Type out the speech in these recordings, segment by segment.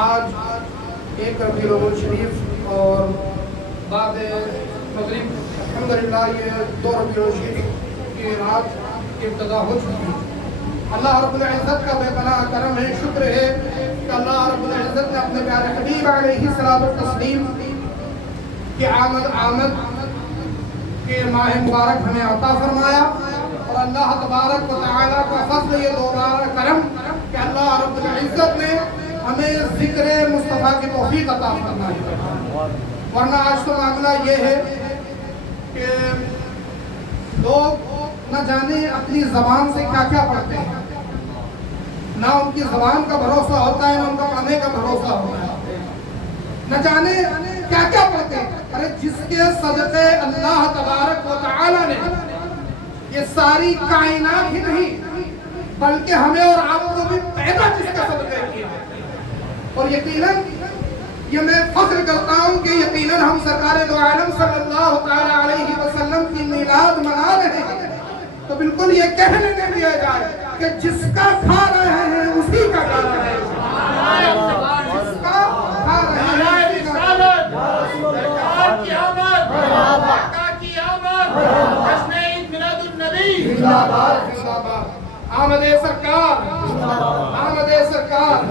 آج 1 ربیع الاول شریف اور بعد مغرب الحمدللہ یہ 2 ربیع الاول شریف کی رات کی ابتدا ہو چکی ہے۔ اللہ رب العزت کا بے پناہ کرم ہے، شکر ہے کہ اللہ رب العزت نے اپنے پیارے حبیب علیہ الصلوۃ والتسلیم کی آمد کے ماہ مبارک ہمیں عطا فرمایا، اور اللہ تبارک و تعالیٰ کا فضل یہ دوبارہ کرم کہ اللہ رب العزت نے ہمیں ذکر مصطفیٰ کی توفیق عطا فرمائی۔ ورنہ آج تو معاملہ یہ ہے کہ لوگ نہ جانے اپنی زبان سے کیا کیا پڑھتے ہیں، نہ ان کی زبان کا بھروسہ ہوتا ہے، نہ ان کا پڑھنے کا بھروسہ ہوتا ہے، نہ جانے کیا کیا پڑھتے ہیں۔ ارے جس کے صدقے اللہ تبارک و تعالی نے یہ ساری کائنات ہی نہیں بلکہ ہمیں اور آپ کو بھی پیدا جس کے صدقے کیا، اور یقیناً یہ میں فخر کرتا ہوں کہ یقیناً ہم سرکار دو عالم صلی اللہ تعالی علیہ وسلم کی میلاد منا رہے ہیں تو بالکل یہ کہنے نہ دیا جائے کہ جس کا کھا رہے ہیں اسی کا کھا رہے ہیں، جس کا کھا رہے ہیں اسی کا کھا رہے ہیں۔ کی آمد، آقا کی آمد، جشن عید میلاد النبی، زندہ باد، زندہ باد، آمد سرکار، آمد سرکار۔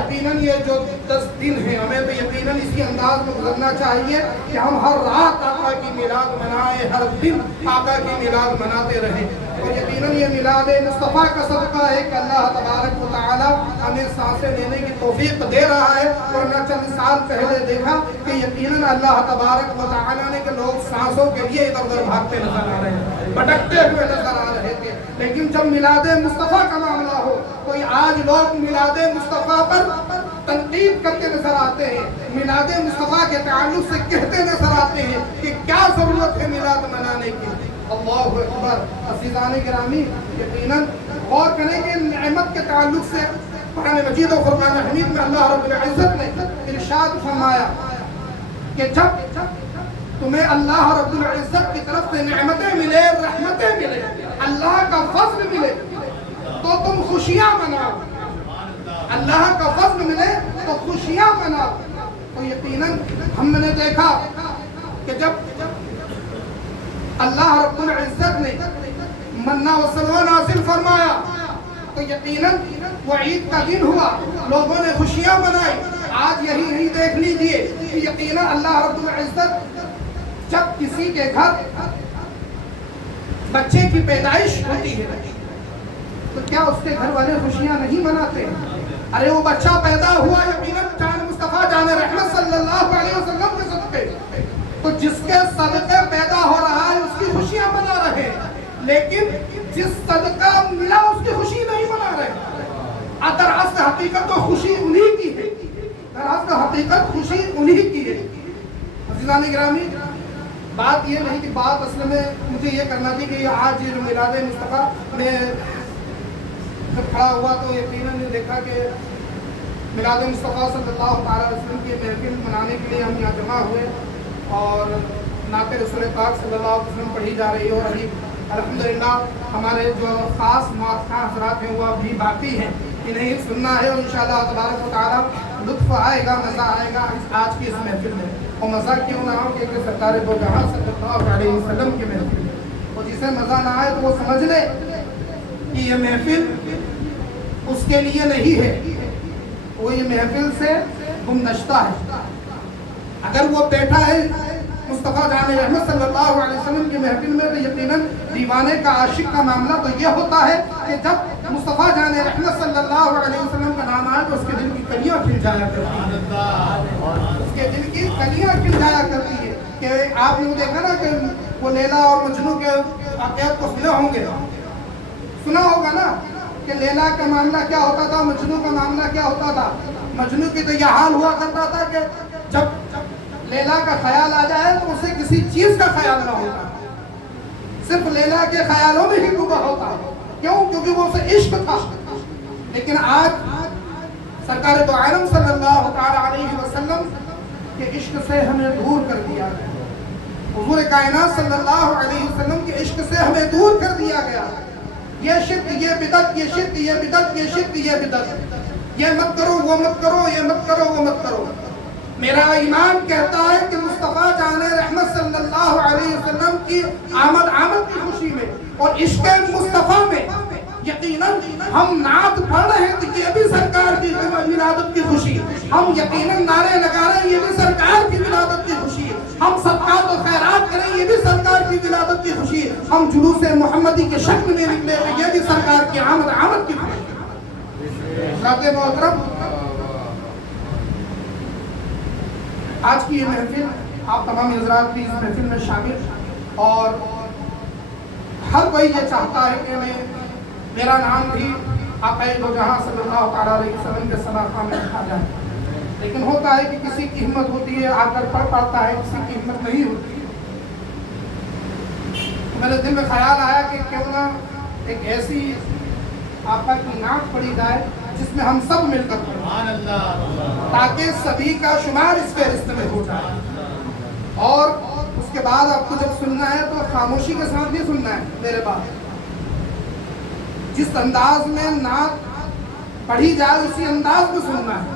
یقیناً یہ جو 10 دن ہیں ہمیں تو یقیناً اسی انداز میں گزرنا چاہیے کہ ہم ہر رات آقا کی میلاد منائیں، ہر دن آقا کی میلاد مناتے رہیں، اور یقیناً یہ میلاد مصطفیٰ کا صدقہ ہے کہ اللہ تبارک و تعالی ہمیں سانسیں لینے کی توفیق دے رہا ہے، ورنہ چند سال پہلے دیکھا کہ یقیناً اللہ تبارک و تعالی نے کہ لوگ سانسوں کے لیے ادھر ادھر بھاگتے نظر آ رہے ہیں، بھٹکتے ہوئے نظر آ رہے تھے، لیکن جب میلاد مصطفیٰ کا معاملہ ہو تو آج لوگ میلاد مصطفیٰ پر تنقید کرتے نظر آتے ہیں، میلاد مصطفیٰ کے تعلق سے کہتے نظر آتے ہیں کہ کیا ضرورت ہے میلاد منانے کی۔ اللہ اکبر۔ عزیزان گرامی، یقیناً غور کریں کہ نعمت کے تعلق سے قرآن مجید و فرقان حمید میں اللہ رب العزت نے ارشاد فرمایا کہ جب تمہیں اللہ رب العزت کی طرف سے نعمتیں ملے، رحمتیں ملے، اللہ کا فضل ملے تو تم خوشیاں مناؤ، اللہ کا فضل ملے تو خوشیاں مناؤ۔ تو یقیناً ہم نے دیکھا کہ جب اللہ رب العزت نے منہ و سلوہ نازل فرمایا تو یقیناً وہ عید کا دن ہوا، لوگوں نے خوشیاں منائی۔ آج یہی دیکھ لیجئے کہ یقیناً اللہ رب العزت جب کسی کے گھر بچے کی پیدائش ہوتی ہے تو کیا اس کے گھر والے خوشیاں نہیں مناتے ہیں؟ ارے وہ بچہ پیدا ہوا یقیناً جان مصطفیٰ جان رحمت صلی اللہ علیہ وسلم کے صدقے، تو جس کے صدقے پیدا ہو رہا ہے اس کی خوشیاں منا رہے ہیں، لیکن جس صدقہ ملا اس کی خوشی نہیں منا رہے۔ دراصل حقیقت تو خوشی انہی کی ہے، دراصل حقیقت خوشی انہی کی ہے۔ عزیزان گرامی، بات یہ نہیں کہ بات اصل میں مجھے یہ کرنا تھی کہ آج میلاد مصطفیٰ میں جب کھڑا ہوا تو یقیناً نے دیکھا کہ میلاد مصطفیٰ صلی اللہ تعالی علیہ وسلم کی محفل منانے کے لیے ہم یہاں جمع ہوئے اور نعت رسول پاک صلی اللہ علیہ وسلم پڑھی جا رہی ہے، اور ابھی الحمدللہ ہمارے جو خاص خاص حضرات ہیں وہ ابھی باقی ہیں، انہیں سننا ہے، اور انشاءاللہ تبارک و تعالی لطف آئے گا، مزہ آئے گا آج کی اس محفل میں، اور مزہ کیوں نہ ہو کہ سرکار دو جہاں صلی اللہ علیہ وسلم کی محفل ہے، اور جسے مزہ نہ آئے تو وہ سمجھ لے کہ یہ محفل اس کے لیے نہیں ہے، وہ یہ محفل سے گمنشتہ ہے۔ اگر وہ بیٹھا ہے مصطفیٰ جان رحمت صلی اللہ علیہ وسلم کی محفل میں تو یقیناً دیوانے کا عاشق کا معاملہ تو یہ ہوتا ہے کہ جب مصطفیٰ جان رحمت صلی اللہ علیہ وسلم کا نام آئے تو اس کے دل کی کلیاں کھل جایا کرتی ہیں، اس کے دل کی کلیاں کھل جایا کرتی ہے۔ کہ آپ نے دیکھا نا کہ وہ لیلا اور مجنو کے واقعات کو سنے ہوں گے، سنا ہوگا نا کہ لیلا کا معاملہ کیا ہوتا تھا، مجنو کا معاملہ کیا ہوتا تھا۔ مجنو کی تو یہ حال ہوا کرتا تھا کہ جب لیلا کا خیال آ جائے تو اسے کسی چیز کا خیال نہ ہوتا، صرف لیلا کے خیالوں میں ہی ڈوبا ہوتا۔ کیوں؟ کیونکہ وہ اسے عشق تھا۔ لیکن آج سرکار دو عالم صلی اللہ تعالی علیہ وسلم کے عشق سے ہمیں دور کر دیا گیا، حضور کائنات صلی اللہ علیہ وسلم کے عشق سے ہمیں دور کر دیا گیا۔ یہ شرک، یہ بدعت، یہ شرک، یہ بدعت، یہ شرک، یہ بدعت۔ یہ مت کرو، وہ مت کرو، یہ مت کرو، وہ مت کرو. میرا ایمان کہتا ہے کہ مصطفیٰ جان رحمت صلی اللہ علیہ وسلم کی آمد کی خوشی میں اور عشق مصطفیٰ میں یقیناً ہم نعت پڑھ رہے ہیں تو یہ بھی سرکار کی ولادت کی خوشی. ہم یقیناً نعرے لگا رہے ہیں، یہ بھی سرکار کی ولادت کی خوشی. ہم صدقات و خیرات کریں، یہ بھی سرکار کی ولادت کی خوشی. ہم جلوس محمدی کے شکل میں نکلے تو یہ بھی سرکار کی آمد کی خوشی. حضرات محترم، آج کی یہ محفل آپ تمام حضرات بھی اس محفل میں شامل، اور ہر کوئی یہ چاہتا ہے کہ میرا نام بھی آقا دو جہاں صلی اللہ علیہ وسلم کے صداقہ میں رکھا جائے. لیکن ہوتا ہے کہ کسی کی ہمت ہوتی ہے آ کر پڑھ پاتا ہے، کسی کی ہمت نہیں ہوتی. میرے دل میں خیال آیا کہ کیوں نہ ایک ایسی آقا کی نعت پڑھی جائے جس میں ہم سب مل کر پڑھیں، تاکہ سبھی کا شمار اس فہرست میں ہو جائے. اور اس کے بعد آپ کو جب سننا ہے تو خاموشی کے ساتھ نہیں سننا ہے. میرے بات جس انداز میں نعت پڑھی جائے اسی انداز میں سننا ہے،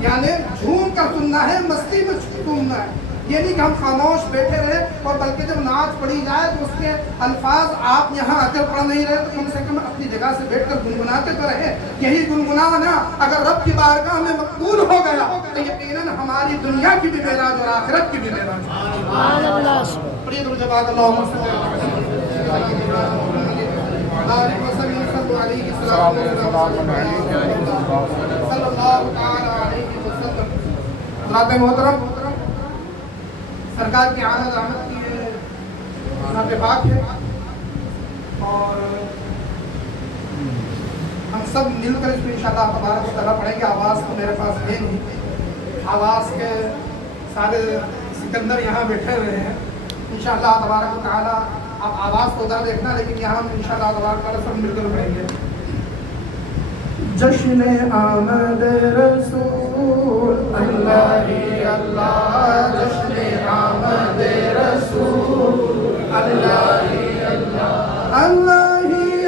یعنی جھوم کر سننا ہے، مستی میں سننا ہے. یہ نہیں کہ ہم خاموش بیٹھے رہے، اور بلکہ جب نعت پڑھی جائے تو اس کے الفاظ آپ یہاں آ کر پڑھ نہیں رہے تو کم سے کم اپنی جگہ سے بیٹھ کر گنگناتے تو رہے. یہی گنگنانا اگر رب کی بارگاہ میں مقبول ہو گیا تو یقیناً ہماری دنیا کی بھی معراج اور آخرت کی بھی معراج. سبحان اللہ. پڑھیے درود پاک اللہم صلی اللہ علیہ وسلم. حضرات محترم، سرکار کی آمد کی ذات پاک ہے، اور ہم سب مل کر اس کو انشاءاللہ تبارک و تعالیٰ پڑھیں گے. آواز تو میرے پاس ہے نہیں، آواز کے سارے سکندر یہاں بیٹھے ہوئے ہیں. انشاءاللہ تبارک و تعالیٰ آپ آواز تو ادھر دیکھنا، لیکن یہاں ہم انشاءاللہ تبارک و تعالیٰ سب مل کر پڑھیں گے. جشن آمد رسول اللہ اللہ، جشن آمد رسول اللہ اللہ، اللہ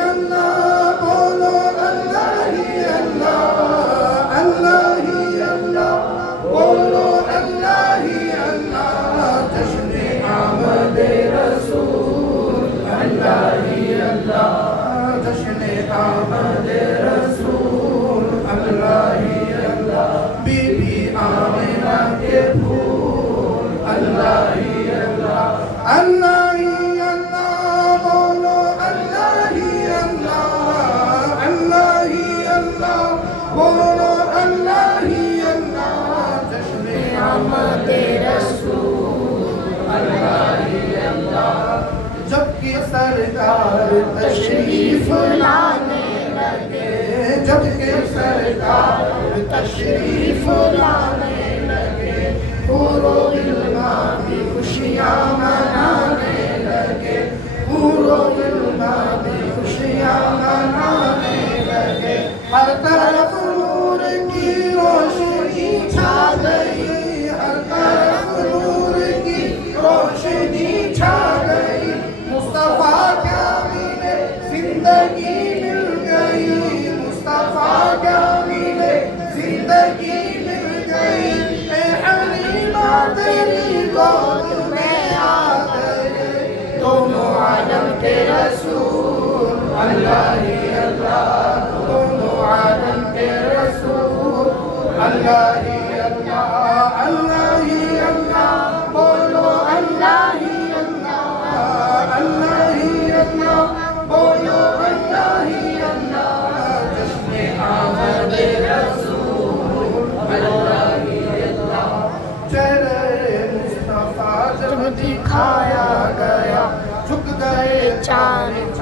اللہ بولو اللہ اللہ، اللہ اللہ بولو اللہ اللہ. جشن آمد رسول اللہ اللہ، جشن آمد رسول اللہ اللہ، بی بی آمنہ کے پھول اللہ اللہ، اللہ اللہ بولو اللہ اللہ، اللہ اللہ بولو اللہ اللہ. جشن آمد رسول اللہ اللہ، جب کہ سرکار تشریف لانے لگے، جب کہ سرکار تشریف لانے لگے، حور و غلمان بھی خوشیاں منانے لگے، حور و غلمان بھی خوشیاں منانے لگے. ہر طرف نور کی روشنی چھا گئی، ہر طرف نور کی روشنی چھا گئی. مصطفیٰ کا ملے زندگی مل گئی، مصطفیٰ کا ملے زندگی مل گئی. اے حلیمہ تیری گود میں آ گئے دونوں عالم کے رسول اللہ اللہ، دونوں عالم کے رسول اللہ اللہ، اللہ اللہ بولو اللہ اللہ، اللہ اللہ بولو اللہ اللہ. جشن آمد رسول اللہ اللہ، چہرے مصطفیٰ جب دکھایا گیا جھک گئے چاند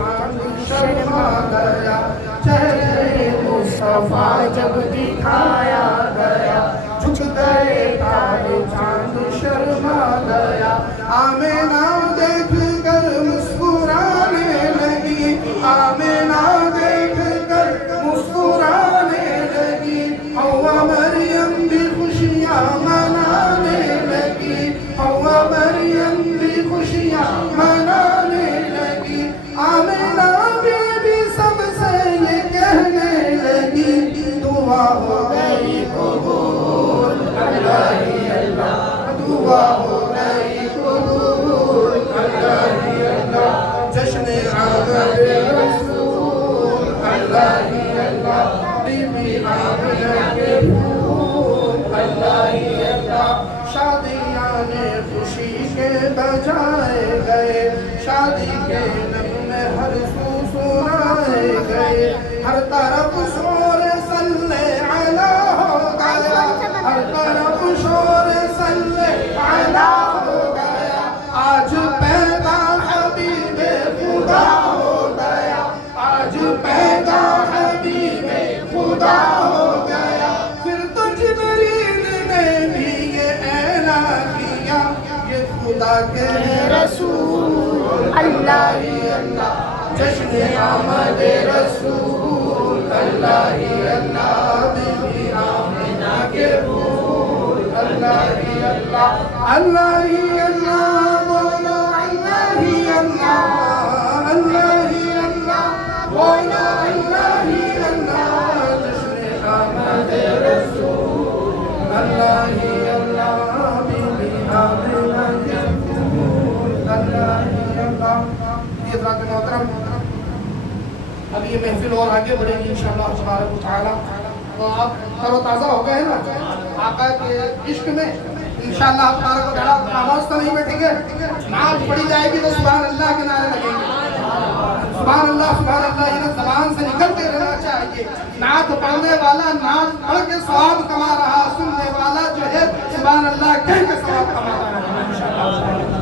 شرما گیا. چہرے مصطفیٰ جب دکھایا گیا جھک گئے تارے چاند شرما گیا. آمینہ دیکھ کر مسکرانے لگی، آمینہ دیکھ کر مسکرانے لگی. حوا مریم بھی خوشیاں منانے لگی، حوا مریم بھی خوشیاں منانے لگی. آمینہ بی بی سب سے یہ کہنے لگی، دعا شادیاں نے خوشی کے بجائے گئے شادی کے نغمے ہر سو سنائے گئے ہر طرف شور صلی علی ہو گیا ہر طرف شور صلی علی ہو گیا آج پیدا حبیب خدا ہو گیا آج پیدا حبیب خدا ہو گیا پھر تو جبریل نے بھی یہ اعلان کیا یہ خدا کے رسول اللہ ہی اللہ جشن آمد رسول اللہ ہی اللہ بی بی آمنہ کے پھول اللہ ہی اللہ اللہ ہی اللہ بولو اللہ ہی اللہ اللہ ہی اللہ بولو اللہ ہی اللہ جشن آمد رسول اللہ ہی اللہ بی بی آمنہ کے پھول اللہ ہی اللہ یہ حضرات محترم اب یہ محفل اور آگے بڑھے گی انشاءاللہ تبارک و تعالی تو آپ تر و تازہ ہو گئے ہیں نا آقا کے عشق میں انشاءاللہ تبارک و تعالی خاموش تو نہیں بیٹھیں گے نعت پڑھی جائے گی تو سبحان اللہ کے نعرے لگیں گے سبحان اللہ یہ زبان سے نکلتے رہنا چاہیے نعت پڑھنے والا نعت پڑھ کے ثواب کما رہا سننے والا جو ہے سبحان اللہ کہہ کے ثواب کما رہا ہے انشاءاللہ